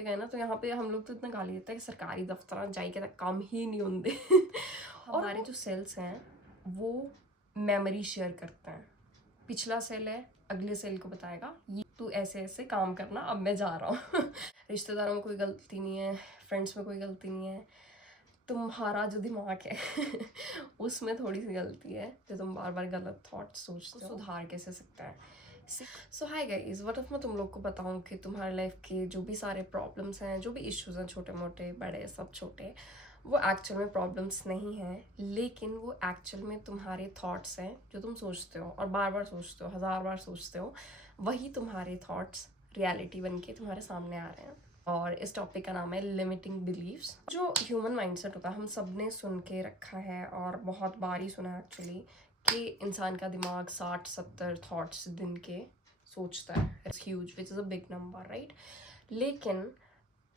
गए ना तो यहाँ पे हम लोग तो इतना गाली देते हैं कि सरकारी दफ्तर जाई के काम ही नहीं होंगे। और हमारे जो सेल्स हैं वो मेमोरी शेयर करते हैं। पिछला सेल है अगले सेल को बताएगा ये तू ऐसे ऐसे काम करना, अब मैं जा रहा हूँ। रिश्तेदारों में कोई गलती नहीं है, फ्रेंड्स में कोई गलती नहीं है, तुम्हारा जो दिमाग है उसमें थोड़ी सी गलती है जो तुम बार बार गलत थॉट सोचते हो। सुधार कैसे सकता है? सो हाय गाइस, व्हाट इफ मैं तुम लोग को बताऊं कि तुम्हारे लाइफ के जो भी सारे प्रॉब्लम्स हैं, जो भी इश्यूज हैं, छोटे मोटे बड़े सब छोटे, वो एक्चुअल में प्रॉब्लम्स नहीं हैं, लेकिन वो एक्चुअल में तुम्हारे थॉट्स हैं जो तुम सोचते हो और बार बार सोचते हो, 1000 बार सोचते हो। वही तुम्हारे थॉट्स रियलिटी बन के तुम्हारे सामने आ रहे हैं। और इस टॉपिक का नाम है लिमिटिंग बिलीव्स। जो ह्यूमन माइंडसेट होता है हम सब ने सुन के रखा है और बहुत बार ही सुना है एक्चुअली कि इंसान का दिमाग 60-70 थॉट्स दिन के सोचता है। It's huge, which is a big number, right? लेकिन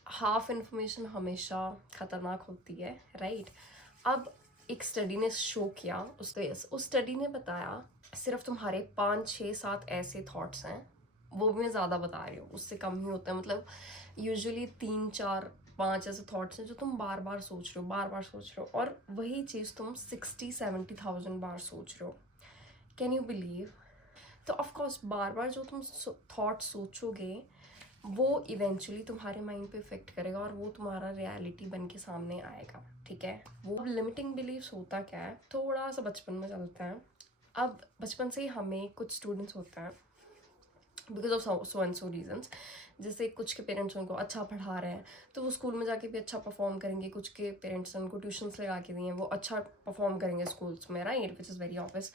हाफ इन्फॉर्मेशन हमेशा खतरनाक होती है, राइट? अब एक स्टडी ने शो किया, उस स्टडी ने बताया सिर्फ तुम्हारे 5-6-7 ऐसे थॉट्स हैं, वो भी मैं ज़्यादा बता रही हूँ, उससे कम ही होता है। मतलब यूजुअली 3-4-5 ऐसे थॉट्स हैं जो तुम बार बार सोच रहे हो, बार बार सोच रहे हो, और वही चीज़ तुम 60-70,000 बार सोच रहे हो। Can you believe? तो ऑफकोर्स बार बार जो तुम थॉट सोचोगे वो इवेंचुअली तुम्हारे माइंड पे इफेक्ट करेगा और वो तुम्हारा रियलिटी बन के सामने आएगा, ठीक है? वो लिमिटिंग बिलीव्स होता क्या है, थोड़ा सा बचपन में चलता है। अब बचपन से ही हमें कुछ स्टूडेंट्स होते हैं because of so and so reasons, जैसे कुछ के पेरेंट्स उनको अच्छा पढ़ा रहे हैं तो वो स्कूल में जाके भी अच्छा परफॉर्म करेंगे, कुछ के पेरेंट्स उनको ट्यूशन्स लगा के दिए हैं, वो अच्छा परफॉर्म करेंगे स्कूल्स में, right? Which is very obvious.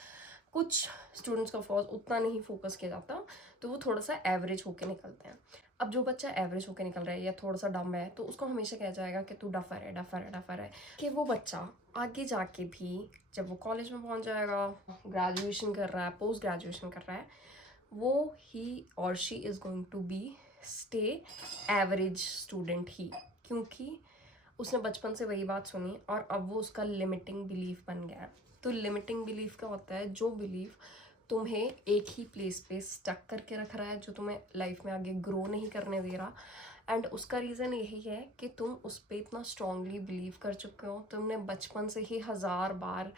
कुछ स्टूडेंट्स का फोकस उतना नहीं फोकस किया जाता तो वो थोड़ा सा एवरेज होके निकलते हैं। अब जो बच्चा एवरेज होके निकल रहा है या थोड़ा सा डम है तो उसको हमेशा कहा जाएगा कि तू डफर है, डफर है, डफर है। कि वो बच्चा आगे जाके भी जब वो कॉलेज में पहुंच जाएगा, ग्रेजुएशन कर रहा है, पोस्ट ग्रेजुएशन कर रहा है, वो ही और she is going to be stay average student ही, क्योंकि उसने बचपन से वही बात सुनी और अब वो उसका लिमिटिंग बिलीफ बन गया है। तो लिमिटिंग बिलीफ क्या होता है? जो बिलीफ तुम्हें एक ही प्लेस पे स्टक करके रख रहा है, जो तुम्हें लाइफ में आगे ग्रो नहीं करने दे रहा। एंड उसका रीज़न यही है कि तुम उस पर इतना स्ट्रांगली बिलीव कर चुके हो, तुमने बचपन से ही 1000 बार,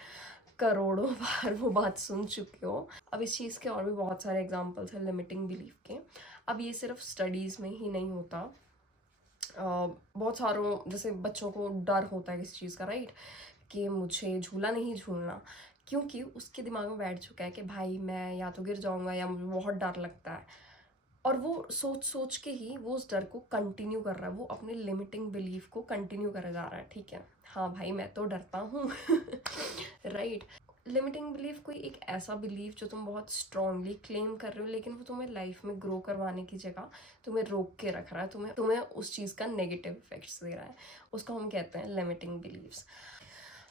करोड़ों बार वो बात सुन चुके हो। अब इस चीज़ के और भी बहुत सारे एग्जाम्पल्स हैं लिमिटिंग बिलीफ के। अब ये सिर्फ स्टडीज़ में ही नहीं होता, बहुत सारों, जैसे बच्चों को डर होता है किसी चीज़ का, राइट? कि मुझे झूला नहीं झूलना, क्योंकि उसके दिमाग में बैठ चुका है कि भाई मैं या तो गिर जाऊंगा या मुझे बहुत डर लगता है। और वो सोच सोच के ही वो उस डर को कंटिन्यू कर रहा है, वो अपने लिमिटिंग बिलीफ को कंटिन्यू करे जा रहा है, ठीक है? हाँ भाई मैं तो डरता हूँ। राइट? लिमिटिंग बिलीफ कोई एक ऐसा बिलीफ जो तुम बहुत स्ट्रांगली क्लेम कर रहे हो, लेकिन वो तुम्हें लाइफ में ग्रो करवाने की जगह तुम्हें रोक के रख रहा है, तुम्हें उस चीज़ का नेगेटिव इफेक्ट्स दे रहा है। उसको हम कहते हैं लिमिटिंग बिलीव्स।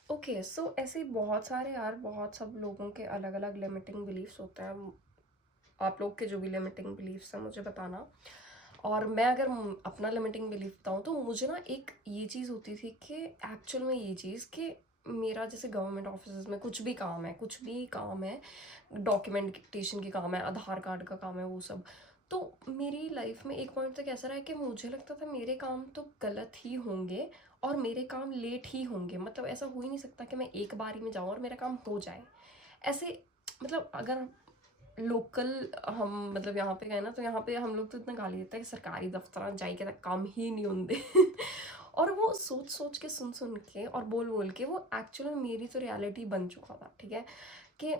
ओके, सो ऐसे ही बहुत सारे यार, बहुत सब लोगों के अलग अलग लिमिटिंग बिलीव्स होते हैं। आप लोग के जो भी लिमिटिंग बिलीव्स हैं मुझे बताना। और मैं अगर अपना लिमिटिंग बिलीफ बताऊँ तो मुझे ना एक ये चीज़ होती थी कि एक्चुअल में ये चीज़ कि मेरा जैसे गवर्नमेंट ऑफिस में कुछ भी काम है, डॉक्यूमेंटेशन की काम है, आधार कार्ड का काम है, वो सब। तो मेरी लाइफ में एक पॉइंट तक ऐसा रहा है कि मुझे लगता था मेरे काम तो गलत ही होंगे और मेरे काम लेट ही होंगे। मतलब ऐसा हो ही नहीं सकता कि मैं एक बारी में जाऊँ और मेरा काम हो जाए ऐसे। मतलब अगर लोकल हम मतलब यहाँ पे गए ना तो यहाँ पे हम लोग तो इतना गाली देते हैं कि सरकारी दफ्तर जाई के काम ही नहीं होंगे। और वो सोच सोच के, सुन सुन के और बोल बोल के वो एक्चुअली मेरी तो रियलिटी बन चुका था, ठीक है? कि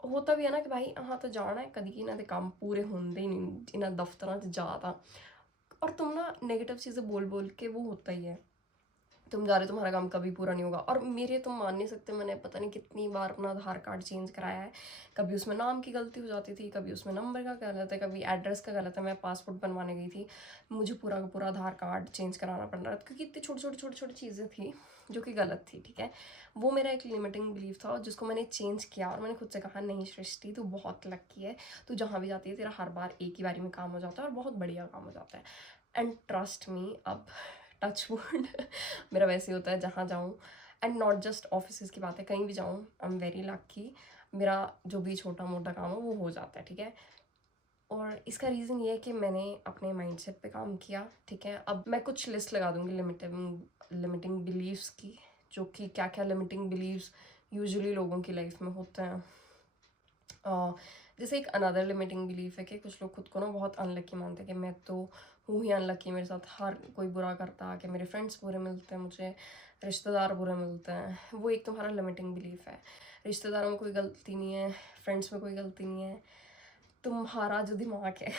होता भी है ना कि भाई हाँ तो जाना है, कभी इन्होंने काम पूरे होंगे ही नहीं, इन्हें दफ्तर जाता। और तुम ना नेगेटिव चीज़ें बोल बोल के वो होता ही है, तुम जा रहे हो, तुम्हारा काम कभी पूरा नहीं होगा। और मेरे तुम मान नहीं सकते, मैंने पता नहीं कितनी बार अपना आधार कार्ड चेंज कराया है। कभी उसमें नाम की गलती हो जाती थी, कभी उसमें नंबर का गलत है, कभी एड्रेस का गलत है। मैं पासपोर्ट बनवाने गई थी, मुझे पूरा का पूरा आधार कार्ड चेंज कराना पड़ रहा था क्योंकि इतनी छोटी छोटी चीज़ें थी जो कि गलत थी, ठीक है? वो मेरा एक लिमिटिंग बिलीफ था जिसको मैंने चेंज किया और मैंने खुद से कहा नहीं सृष्टि तू बहुत लकी है, तू जहाँ भी जाती है तेरा हर बार एक ही बारी में काम हो जाता है और बहुत बढ़िया काम हो जाता है। एंड ट्रस्ट मी, अब टच वुड मेरा वैसे होता है जहाँ जाऊँ। एंड नॉट जस्ट ऑफिस की बात है, कहीं भी जाऊँ आई एम वेरी लकी, मेरा जो भी छोटा मोटा काम हो वो हो जाता है, ठीक है? और इसका रीज़न ये है कि मैंने अपने माइंडसेट पे काम किया, ठीक है। अब मैं कुछ लिस्ट लगा दूँगी लिमिटिंग बिलीव्स की, जो कि क्या-क्या लिमिटिंग बिलीव्स यूजुअली लोगों की लाइफ में होते हैं। जैसे एक अनदर लिमिटिंग बिलीफ है कि कुछ लोग खुद को ना बहुत अनलकी मानते हैं कि मैं तो हूँ ही अनलकी, मेरे साथ हर कोई बुरा करता है, कि मेरे फ्रेंड्स बुरे मिलते हैं मुझे, रिश्तेदार बुरे मिलते हैं। वो एक तुम्हारा लिमिटिंग बिलीफ है। रिश्तेदारों में कोई गलती नहीं है, फ्रेंड्स में कोई गलती नहीं है, तुम्हारा जो दिमाग है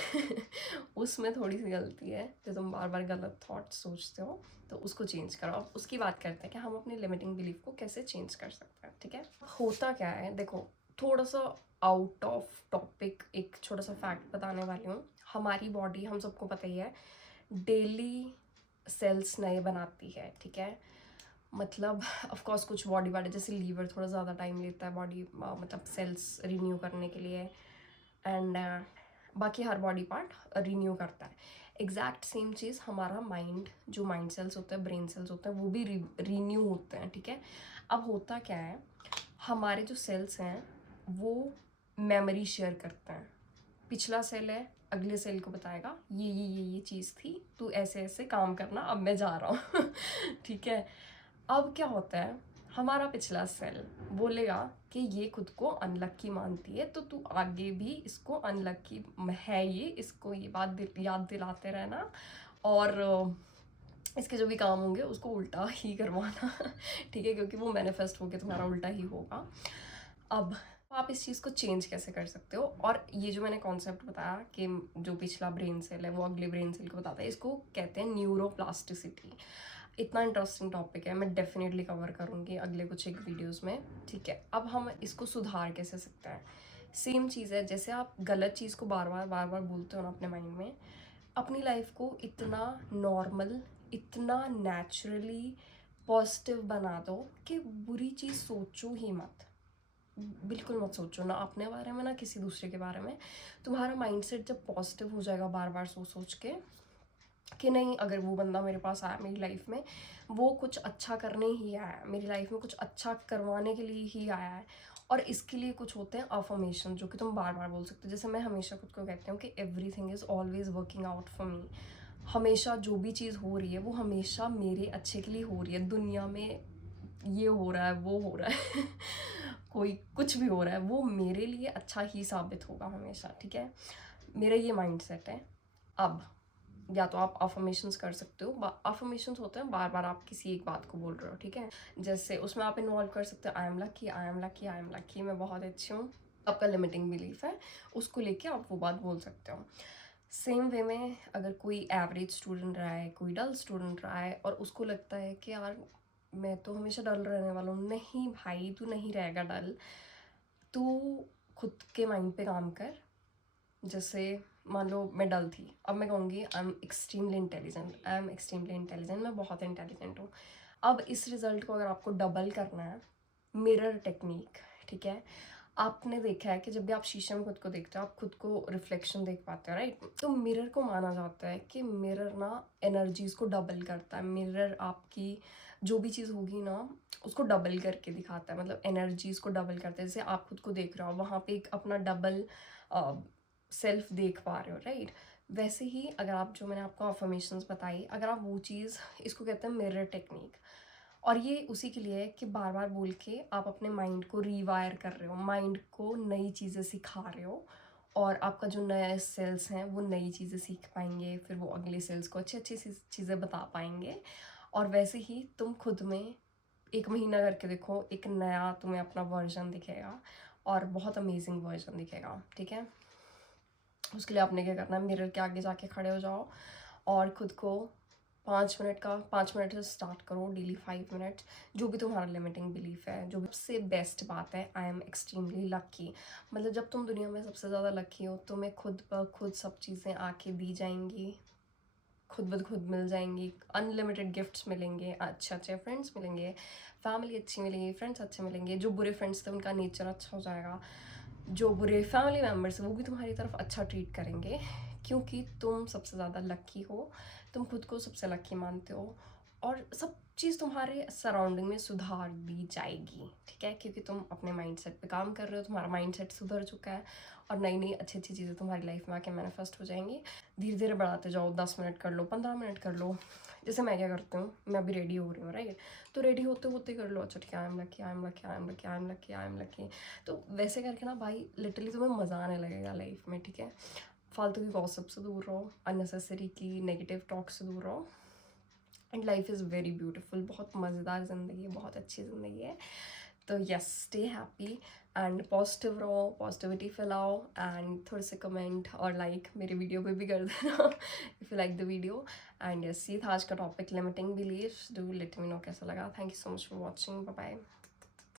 उसमें थोड़ी सी गलती है, जो तुम बार बार गलत थॉट सोचते हो, तो उसको चेंज करो। अब उसकी बात करते हैं कि हम अपनी लिमिटिंग बिलीफ को कैसे चेंज कर सकते हैं, ठीक है। होता क्या है, देखो, थोड़ा सा आउट ऑफ टॉपिक एक छोटा सा फैक्ट बताने वाली हूँ। हमारी बॉडी, हम सबको पता ही है, डेली सेल्स नए बनाती है, ठीक है। मतलब ऑफ कोर्स कुछ बॉडी पार्ट जैसे लीवर थोड़ा ज़्यादा टाइम लेता है बॉडी मतलब सेल्स रिन्यू करने के लिए, एंड बाकी हर बॉडी पार्ट रिन्यू करता है। एग्जैक्ट सेम चीज़ हमारा माइंड, जो माइंड सेल्स होते हैं, ब्रेन सेल्स होते हैं, वो भी रिन्यू होते हैं, ठीक है। अब होता क्या है, हमारे जो सेल्स हैं वो मेमोरी शेयर करते हैं। पिछला सेल है, अगले सेल को बताएगा ये चीज़ थी, तू ऐसे ऐसे काम करना, अब मैं जा रहा हूँ ठीक है। अब क्या होता है, हमारा पिछला सेल बोलेगा कि ये खुद को अनलक्की मानती है, तो तू आगे भी इसको अनलक्की है ये, इसको ये बात याद दिलाते रहना, और इसके जो भी काम होंगे उसको उल्टा ही करवाना ठीक है, क्योंकि वो मैनिफेस्ट होके तुम्हारा उल्टा ही होगा। अब आप इस चीज़ को चेंज कैसे कर सकते हो, और ये जो मैंने कॉन्सेप्ट बताया कि जो पिछला ब्रेन सेल है वो अगले ब्रेन सेल को बताता है, इसको कहते हैं न्यूरोप्लास्टिसिटी। इतना इंटरेस्टिंग टॉपिक है, मैं डेफिनेटली कवर करूँगी अगले कुछ एक वीडियोस में, ठीक है। अब हम इसको सुधार कैसे सकते हैं, सेम चीज़ है, जैसे आप गलत चीज़ को बार बार बोलते हो ना अपने माइंड में, अपनी लाइफ को इतना नॉर्मल, इतना नेचुरली पॉजिटिव बना दो कि बुरी चीज़ सोचो ही मत, बिल्कुल मत सोचो, ना अपने बारे में ना किसी दूसरे के बारे में। तुम्हारा माइंडसेट जब पॉजिटिव हो जाएगा बार बार सोच के कि नहीं, अगर वो बंदा मेरे पास आया मेरी लाइफ में, वो कुछ अच्छा करने ही आया है, मेरी लाइफ में कुछ अच्छा करवाने के लिए ही आया है, और इसके लिए कुछ होते हैं अफर्मेशन जो कि तुम बार बार बोल सकते हो। जैसे मैं हमेशा खुद को कहती हूँ कि everything is always working out for me. हमेशा जो भी चीज़ हो रही है वो हमेशा मेरे अच्छे के लिए हो रही है। दुनिया में ये हो रहा है, वो हो रहा है कोई कुछ भी हो रहा है, वो मेरे लिए अच्छा ही साबित होगा हमेशा, ठीक है। मेरा ये माइंडसेट है। अब या तो आप अफर्मेशंस कर सकते हो, अफर्मेशंस होते हैं बार बार आप किसी एक बात को बोल रहे हो, ठीक है। जैसे उसमें आप इन्वॉल्व कर सकते हो I am lucky, I am lucky, I am lucky, मैं बहुत अच्छी हूँ। आपका लिमिटिंग बिलीफ है, उसको लेके आप वो बात बोल सकते हो। सेम वे में अगर कोई एवरेज स्टूडेंट रहा है, कोई डल स्टूडेंट रहा है, और उसको लगता है कि यार मैं तो हमेशा डल रहने वाला हूँ, नहीं भाई तू नहीं रहेगा डल, तू खुद के माइंड पे काम कर। जैसे मान लो मैं डल थी, अब मैं कहूँगी I am extremely intelligent, I am extremely intelligent, मैं बहुत इंटेलिजेंट हूँ। अब इस रिजल्ट को अगर आपको डबल करना है, मिरर टेक्निक, ठीक है। आपने देखा है कि जब भी आप शीशे में खुद को देखते हो, आप खुद को रिफ्लेक्शन देख पाते हो, राइट। तो मिरर को माना जाता है कि मिरर ना एनर्जीज को डबल करता है। मिरर आपकी जो भी चीज़ होगी ना उसको डबल करके दिखाता है, मतलब एनर्जीज को डबल करता है। जैसे आप खुद को देख रहे हो, वहाँ पे एक अपना डबल सेल्फ देख पा रहे हो, राइट। वैसे ही अगर आप, जो मैंने आपको अफर्मेशंस बताई, अगर आप वो चीज़, इसको कहते हैं मिरर टेक्निक, और ये उसी के लिए है कि बार बार बोल के आप अपने माइंड को रीवायर कर रहे हो, माइंड को नई चीज़ें सिखा रहे हो, और आपका जो नए सेल्स हैं वो नई चीज़ें सीख पाएंगे, फिर वो अगले सेल्स को अच्छी अच्छी चीज़ें बता पाएंगे। और वैसे ही तुम खुद में 1 महीना करके देखो, एक नया तुम्हें अपना वर्जन दिखेगा, और बहुत अमेजिंग वर्जन दिखेगा, ठीक है। उसके लिए आपने क्या करना है, मिरर के आगे जाके खड़े हो जाओ, और खुद को 5 मिनट से स्टार्ट करो, डेली 5 मिनट, जो भी तुम्हारा लिमिटिंग बिलीफ है। जो भी सबसे बेस्ट बात है, आई एम एक्सट्रीमली लकी, मतलब जब तुम दुनिया में सबसे ज़्यादा लकी हो, तुम्हें खुद ब खुद सब चीज़ें आके दी जाएंगी, खुद ब खुद मिल जाएंगी, अनलिमिटेड गिफ्ट्स मिलेंगे, अच्छे अच्छे फ्रेंड्स मिलेंगे, फैमिली अच्छी मिलेगी, फ्रेंड्स अच्छे मिलेंगे। जो बुरे फ्रेंड्स थे उनका नेचर अच्छा हो जाएगा, जो बुरे फैमिली मेम्बर्स हैं वो भी तुम्हारी तरफ अच्छा ट्रीट करेंगे, क्योंकि तुम सबसे ज़्यादा लकी हो, तुम खुद को सबसे लकी मानते हो। और सब चीज़ तुम्हारे सराउंडिंग में सुधार दी जाएगी, ठीक है, क्योंकि तुम अपने माइंडसेट पे काम कर रहे हो, तुम्हारा माइंडसेट सुधर चुका है और नई नई अच्छी अच्छी चीज़ें तुम्हारी लाइफ में आके मैनिफेस्ट हो जाएंगी। धीरे धीरे बढ़ाते जाओ, 10 मिनट कर लो, 15 मिनट कर लो। जैसे मैं क्या करती हूँ, मैं अभी रेडी हो रही हूँ राइट, तो रेडी होते होते कर लो, अच्छा ठीक है, I am lucky, I am lucky, I am lucky, I am lucky, I am lucky. तो वैसे करके ना भाई लिटरली तुम्हें मज़ा आने लगेगा लाइफ में, ठीक है। फालतू की गॉसिप से दूर रहो, अननेसेसरी की नेगेटिव टॉक से दूर रहो, and life is very beautiful. बहुत मज़ेदार ज़िंदगी है, बहुत अच्छी ज़िंदगी है। तो yes, stay happy and positive रहो, पॉजिटिविटी फैलाओ, एंड थोड़े से कमेंट और लाइक मेरे वीडियो पे भी कर देना if you like the video. And yes, ये था आज का topic, limiting beliefs. Do let me know कैसा लगा। Thank you so much for watching, bye bye.